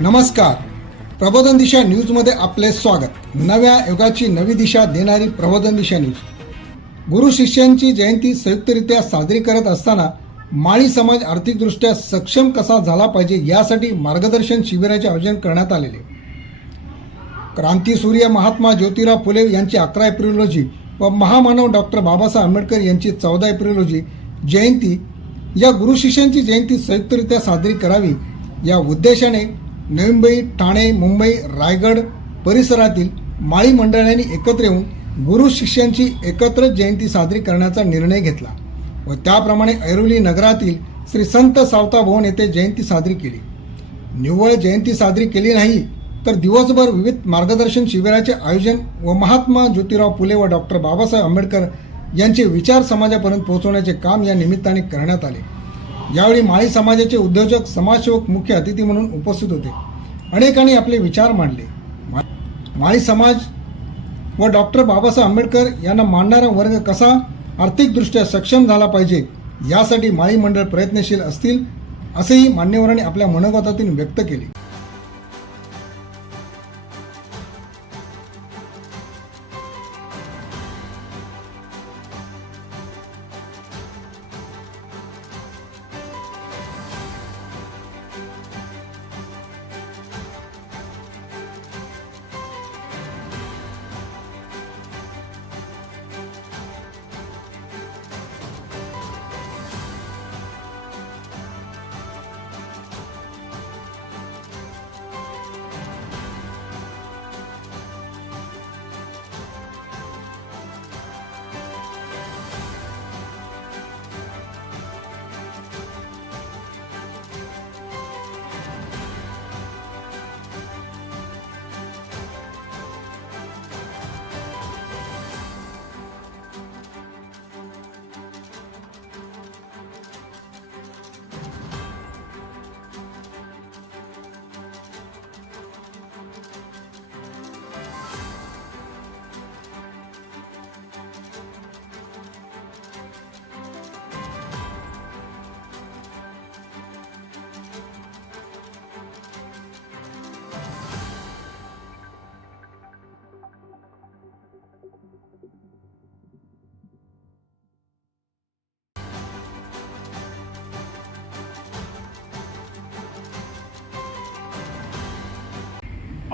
नमस्कार. प्रबोधन दिशा न्यूजमध्ये आपले स्वागत. नव्या युगाची नवी दिशा देणारी प्रबोधन दिशा न्यूज गुरु शिष्यांची जयंती संयुक्तरित्या साजरी करत असताना माळी समाज आर्थिकदृष्ट्या सक्षम कसा झाला पाहिजे यासाठी मार्गदर्शन शिबिराचे आयोजन करण्यात आलेले. क्रांतीसूर्य महात्मा ज्योतिराव फुले यांची अकरा एप्रिल रोजी व महामानव डॉक्टर बाबासाहेब आंबेडकर यांची चौदा एप्रिल रोजी जयंती या गुरु शिष्यांची जयंती संयुक्तरित्या साजरी करावी या उद्देशाने नवी ठाणे मुंबई रायगड परिसरातील माळी मंडळांनी एकत्र येऊन गुरु शिष्यांची एकत्र जयंती साजरी करण्याचा निर्णय घेतला व त्याप्रमाणे ऐरोली नगरातील श्री संत सावता भवन येथे जयंती साजरी केली. निव्वळ जयंती साजरी केली नाही तर दिवसभर विविध मार्गदर्शन शिबिराचे आयोजन व महात्मा ज्योतिराव फुले व डॉक्टर बाबासाहेब आंबेडकर यांचे विचार समाजापर्यंत पोहोचवण्याचे काम या निमित्ताने करण्यात आले. यावेळी माळी समाजाचे उद्योजक समाजसेवक मुख्य अतिथी म्हणून उपस्थित होते. अनेकांनी आपले विचार मांडले. मा- माळी समाज व डॉक्टर बाबासाहेब आंबेडकर यांना मानणारा वर्ग कसा आर्थिकदृष्ट्या सक्षम झाला पाहिजे यासाठी माळी मंडळ प्रयत्नशील असतील असेही मान्यवरांनी आपल्या मनोगतातून व्यक्त केले.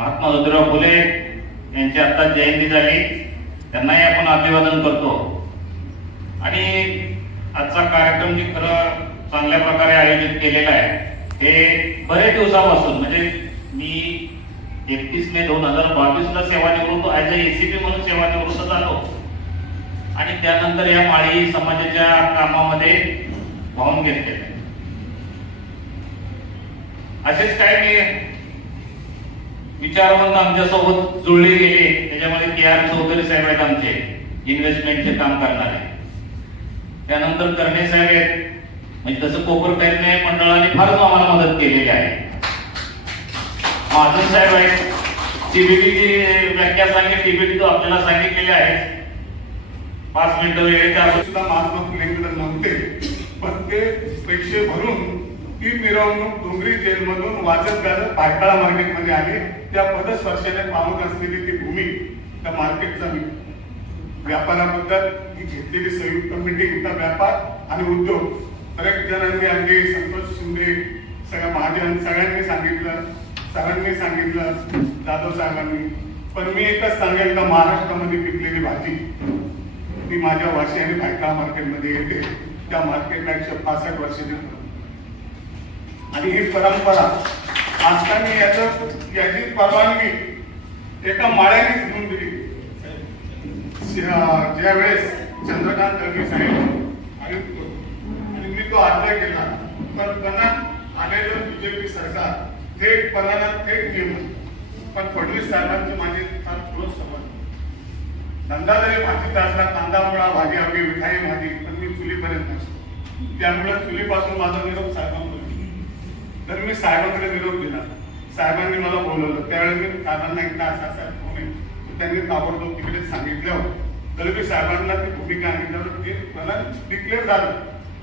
महात्मा ज्योतिराव फुले यांची आता जयंती झाली. त्यांनाही आपण अभिवादन करतो. आणि आजचा कार्यक्रम जी खरं चांगल्या प्रकारे आयोजित केलेला आहे हे बरेच दिवसापासून म्हणजे मी एकतीस मे दोन हजार बावीस ला सेवानिवृत्त ऍज अ एसीपी म्हणून सेवानिवृत्त झालो. आणि त्यानंतर या माळी समाजाच्या कामामध्ये वाहून घेतले असेच काय मी विचारवंत आमच्यासोबत जुळले गेले. त्याच्यामध्ये के आर चौधरी साहेब आहेत आमचे. इन्व्हेस्टमेंटचे काम करणारे. त्यानंतर करणे साहेब आहेत. म्हणजे तसं कोपर करणे मंडळाने फारच आम्हाला मदत केलेली आहे. माझं साहेब आहेत. टीबीटीची व्याख्या सांगितली टीबीटी तो आपल्याला सांगितलेली आहे. पाच मिनिटं वेळ त्या महात्मा फुलेंकडे नव्हते पण ते पैसे भरून ती मिरवणूक डोंगरी जेलमधून वाजत गाजत भायखळा मार्केटमध्ये आली. त्या पदस्पर्शाने पाहून असलेली ती भूमी त्या मार्केटचा मी व्यापाराबद्दल ही घेतलेली संयुक्त मीटिंग तर व्यापार आणि उद्योग. अनेक जणांनी अगदी संतोष शिंदे सगळ्या महाजन सगळ्यांनी सांगितलं सरांनी सांगितलं जाधव साहेबांनी पण मी एकच सांगेल का महाराष्ट्रामध्ये पिकलेली भाजी ती माझ्या वाशी आणि भायखळा मार्केटमध्ये येते. त्या मार्केटला एकशे पासष्ट वर्षाची आणि ही परंपरा असताना याचं याची परवानगी एका माळ्याने घेऊन दिली. ज्या वेळेस चंद्रकांत दळवी साहेब आणि मी तो आग्रह केला पण पणात आलेलं बीजेपी सरकार थेट पणाला थेट नेमून पण फडणवीस साहेबांची माझी फार क्लोज समज. धंदा जरी भाजी असला कांदा मुळा भाजी हवी मिठाई भाजी पण मी चुलीपर्यंत नसतो. त्यामुळे चुलीपासून माझा निरोप साहेबांकडे तर मी साहेबांकडे निरोप दिला साहेबांनी मला बोलवलं. त्यावेळी मी साहेबांना एकदा असा असा फोन आहे त्यांनी ताबडतोब तिकडे सांगितलं. तरी साहेबांना ती भूमिका सांगितल्यावर ते मला डिक्लेअर झालं.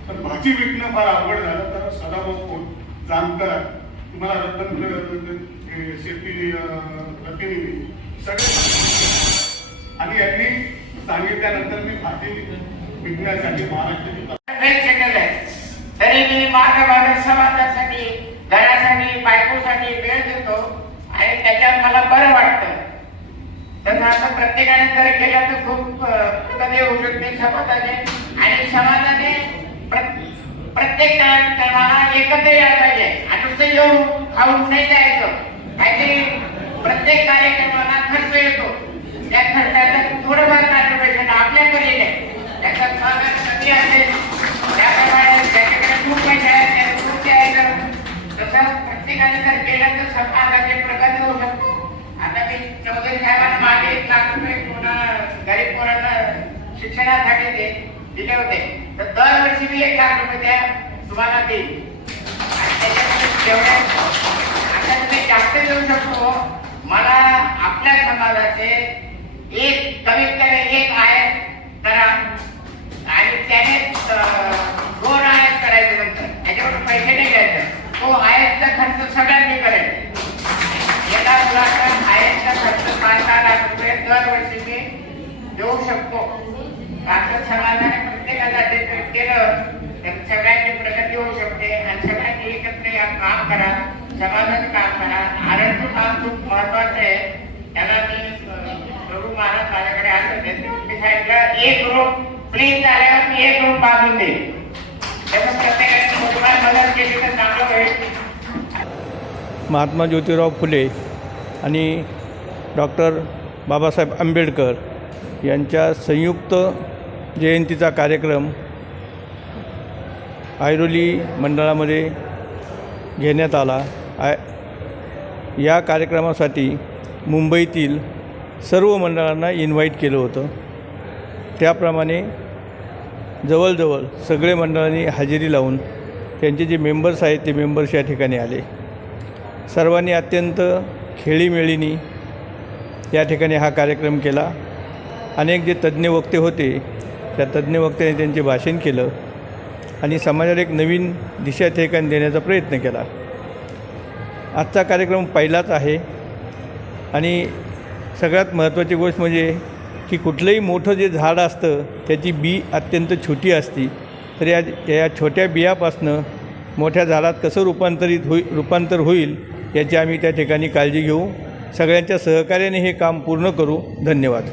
तर भाजी विकणं फार अवघड झालं. तर सदाभाऊ फोन जामकर. तुम्हाला रत्न शेती प्रतिनिधी सगळे आणि यांनी सांगितल्यानंतर मी भाजी विकण्यासाठी महाराष्ट्राची तरी मी माझ्या माझ्या समाजासाठी घरासाठी बायकोसाठी वेळ देतो आणि त्याच्यात मला बरं वाटतं. तसं असं प्रत्येकाने जर केलं तर खूप कृतज्ञ होऊ शकते. समाजाने आणि समाजाने प्र- प्रत्येक कार्यक्रमाला एकत्र यायला पाहिजे. आणि नुसतं येऊन खाऊन नाही जायचं. काहीतरी प्रत्येक कार्यक्रमाला खर्च येतो. त्या खर्चाचं थोडंफार कॉन्ट्रिब्युशन आपल्याकडे नाही त्याचा स्वागत कधी असेल. तसं प्रत्येकाने जर केलं तर समाजाची प्रगती होऊ शकतो. आता मी चौधरी साहेबांना मागे एक लाख रुपये कोणा गरीब पोरांना शिक्षणासाठी ते दिले होते. तर दरवर्षी मी एक लाख रुपये त्या तुम्हाला देईन. जेवढे आता तुम्ही जास्त देऊ शकतो. मला आपल्या समाजाचे एक कमीत कमी एक आयात करा. आणि त्याने दोन आयात करायचे नंतर. त्याच्यावर पैसे नाही द्यायचं हो, तो आयसचा खर्च सगळ्यांनी करेल. एका मुलाचा आयसचा खर्च पाच सहा लाख रुपये दरवर्षी मी देऊ शकतो. कारण समाजाने प्रत्येकाला जे केलं तर सगळ्यांची प्रगती होऊ शकते आणि सगळ्यांनी एकत्र या काम करा समाजाचं काम करा. आरोग्य काम खूप महत्वाचं आहे. त्याला मी प्रभू महाराज माझ्याकडे आले होते. मी सांगितलं एक ग्रुप प्लीज झाल्यावर मी एक ग्रुप बांधून देईन. महात्मा ज्योतिराव फुले आणि डॉक्टर बाबासाहेब आंबेडकर यांच्या संयुक्त जयंतीचा कार्यक्रम ऐरोली मंडळामध्ये घेण्यात आला. आय या कार्यक्रमासाठी मुंबईतील सर्व मंडळांना इन्व्हाइट केलं होतं. त्याप्रमाणे जवळजवळ सगळे मंडळांनी हजेरी लावून त्यांचे जे मेंबर्स आहेत ते मेंबर्स या ठिकाणी आले. सर्वांनी अत्यंत खेळीमेळीनी या ठिकाणी हा कार्यक्रम केला. अनेक जे तज्ज्ञ वक्ते होते त्या तज्ज्ञ वक्त्याने त्यांचे भाषण केलं आणि समाजाला एक नवीन दिशा ठिकाणी देण्याचा प्रयत्न केला. आजचा कार्यक्रम पहिलाच आहे आणि सगळ्यात महत्त्वाची गोष्ट म्हणजे की कुठलंही मोठं जे झाड असतं त्याची बी अत्यंत छोटी असती. तर या या छोट्या बियापासनं मोठ्या झाडात कसं रूपांतरित होई रूपांतर होईल याची आम्ही त्या ठिकाणी काळजी घेऊ. सगळ्यांच्या सहकार्याने हे काम पूर्ण करू. धन्यवाद.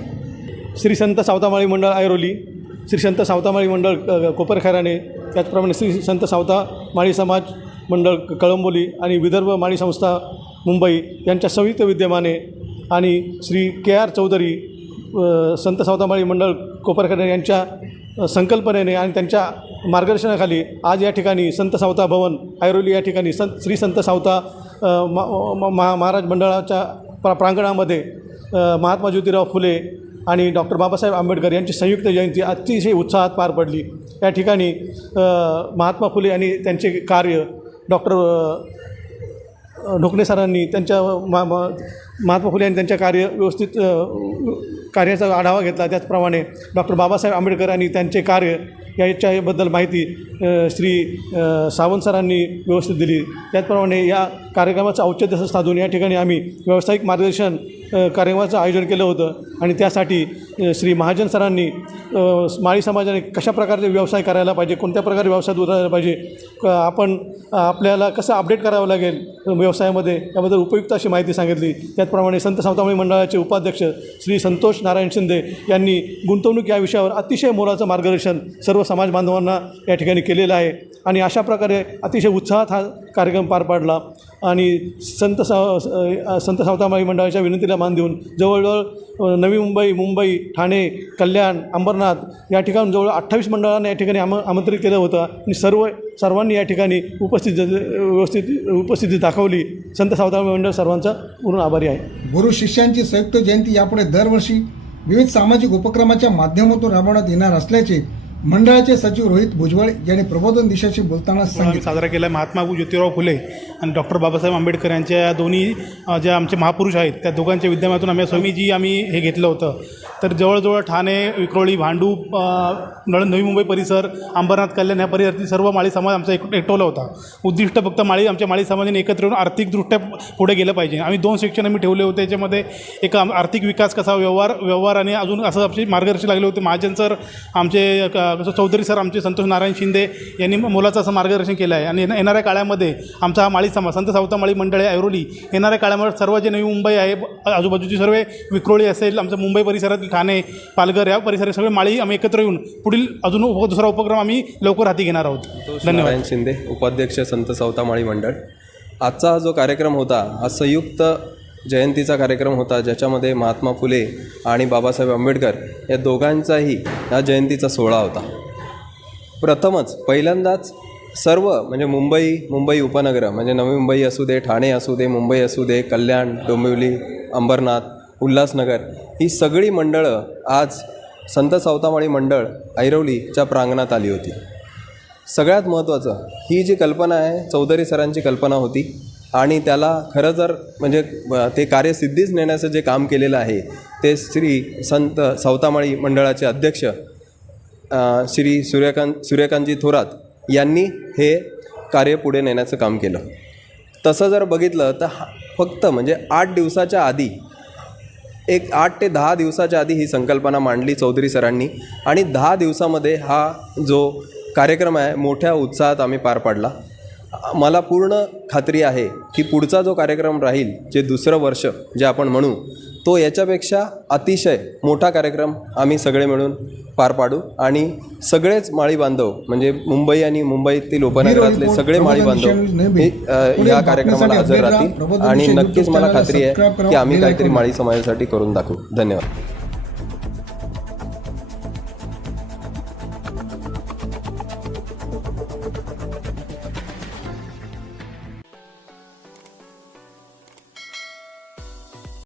श्री संत सावतामाळी मंडळ ऐरोली श्री संत सावतामाळी मंडळ अ, कोपरखैराणे त्याचप्रमाणे श्री संत सावता माळी समाज मंडळ कळंबोली आणि विदर्भ माळी संस्था मुंबई यांच्या संयुक्त विद्यमाने आणि श्री के आर चौधरी संत सावतामाळी मंडळ कोपरखैराणे यांच्या संकल्पनेने आणि त्यांच्या मार्गदर्शनाखाली आज या ठिकाणी संत सावता भवन ऐरोली या ठिकाणी संत श्री संत सावता अ, मा- महाराज मंडळाच्या प्रा प्रांगणामध्ये महात्मा ज्योतिराव फुले आणि डॉक्टर बाबासाहेब आंबेडकर यांची संयुक्त जयंती अतिशय उत्साहात पार पडली. या ठिकाणी महात्मा फुले आणि त्यांचे कार्य डॉक्टर ढोकणे सरांनी त्यांच्या मा महात्मा फुले यांनी त्यांच्या कार्य व्यवस्थित कार्याचा आढावा घेतला. त्याचप्रमाणे डॉक्टर बाबासाहेब आंबेडकर यांनी त्यांचे कार्य याच्याबद्दल माहिती श्री सावंत सरांनी व्यवस्थित दिली. त्याचप्रमाणे या कार्यक्रमाचं औचित्य साधून या ठिकाणी आम्ही व्यावसायिक मार्गदर्शन कार्यक्रमाचं आयोजन केलं होतं. आणि त्यासाठी श्री महाजन सरांनी माळी समाजाने कशा प्रकारचे व्यवसाय करायला पाहिजे कोणत्या प्रकारे व्यवसायात उतरायला पाहिजे आपण आपल्याला कसं अपडेट करावं लागेल व्यवसायामध्ये याबद्दल उपयुक्त अशी माहिती सांगितली. त्याचप्रमाणे संत सावतामळी मंडळाचे उपाध्यक्ष श्री संतोष नारायण शिंदे यांनी गुंतवणूक या विषयावर अतिशय मोलाचं मार्गदर्शन सर्व समाज बांधवांना या ठिकाणी केलेलं आहे. आणि अशा प्रकारे अतिशय उत्साहात हा कार्यक्रम पार पाडला. आणि संत साव संत सावतामाई मंडळाच्या विनंतीला मान देऊन जवळजवळ नवी मुंबई मुंबई ठाणे कल्याण अंबरनाथ या ठिकाणी जवळ अठ्ठावीस मंडळांना या ठिकाणी आम आमंत्रित केलं होतं. आणि सर्व सर्वांनी या ठिकाणी उपस्थित व्यवस्थित उपस्थिती दाखवली. संत सावतामाई मंडळ सर्वांचा पूर्ण आभारी आहे. गुरु शिष्यांची संयुक्त जयंती यापुढे दरवर्षी विविध सामाजिक उपक्रमाच्या माध्यमातून राबवण्यात येणार असल्याचे मंडळाचे सचिव रोहित भुजबळ यांनी प्रबोधन दिशाशी बोलताना सांगितले. साजरा केला. महात्मा ज्योतिराव फुले आणि डॉक्टर बाबासाहेब आंबेडकर यांच्या या दोन्ही ज्या आमचे महापुरुष आहेत त्या दोघांच्या विद्यमातून आम्ही स्वामी जी आम्ही हे घेतलं होतं. तर जवळजवळ ठाणे विक्रोळी भांडूप अ, नळ नवी मुंबई परिसर अंबरनाथ कल्याण या परिसरातील सर्व माळी समाज आमचा एक एकटवला होता. उद्दिष्ट फक्त माळी आमच्या माळी समाजाने एकत्र येऊन आर्थिकदृष्ट्या पुढे गेलं पाहिजे. आम्ही दोन सेक्शन आम्ही ठेवले होते त्याच्यामध्ये एक आर्थिक विकास कसा व्यवहार व्यवहार आणि अजून असं आमचे मार्गदर्शन लागले होते. महाजन सर आमचे कसं चौधरी सर आमचे संतोष नारायण शिंदे यांनी मोलाचं असं मार्गदर्शन केलं आहे. आणि येणा- येणाऱ्या काळामध्ये आमचा हा माळी समाज संत सावता माळी मंडळ आहे ऐरोली येणाऱ्या काळामध्ये सर्व जे नवी मुंबई आहे आजूबाजूची सर्व विक्रोळी असेल आमचं मुंबई परिसरातील ठाणे पालघर या परिसरात सगळे माळी आम्ही एकत्र येऊन पुढील अजून उप दुसरा उपक्रम आम्ही लवकर हाती घेणार आहोत. धन्यवाद. शिंदे उपाध्यक्ष संत सावतामाळी मंडळ. आजचा हा जो कार्यक्रम होता हा संयुक्त जयंतीचा कार्यक्रम होता ज्याच्यामध्ये महात्मा फुले आणि बाबासाहेब आंबेडकर या दोघांचाही या जयंतीचा सोहळा होता. प्रथमच पहिल्यांदाच सर्व म्हणजे मुंबई मुंबई उपनगरं म्हणजे नवी मुंबई असू दे ठाणे असू दे मुंबई असू दे कल्याण डोंबिवली अंबरनाथ उल्हासनगर ही सगळी मंडळं आज संत सावतामाळी मंडळ ऐरवलीच्या प्रांगणात आली होती. सगळ्यात महत्त्वाचं ही जी कल्पना आहे चौधरी सरांची कल्पना होती आणि त्याला खरं जर म्हणजे ते कार्यसिद्धीच नेण्याचं जे काम केलेलं आहे ते श्री संत सवतामाळी मंडळाचे अध्यक्ष श्री सूर्यकांत सूर्यकांतजी थोरात यांनी हे कार्य पुढे नेण्याचं काम केलं. तसं जर बघितलं तर हा- फक्त म्हणजे आठ दिवसाच्या आधी एक आठ ते दहा दिवसाच्या आधी ही संकल्पना मांडली चौधरी सरांनी आणि दहा दिवसामध्ये हा जो कार्यक्रम आहे मोठ्या उत्साहात आम्ही पार पाडला. मला पूर्ण खात्री आहे की पुढचा जो कार्यक्रम राहील जे दुसरं वर्ष जे आपण म्हणू तो याच्यापेक्षा अतिशय मोठा कार्यक्रम आम्ही सगळे मिळून पार पाडू. आणि सगळेच माळी बांधव म्हणजे मुंबई आणि मुंबईतील उपनगरातले सगळे माळी बांधव हे या कार्यक्रमाला हजर राहतील. आणि नक्कीच मला खात्री आहे की आम्ही काहीतरी माळी समाजासाठी करून दाखवू. धन्यवाद.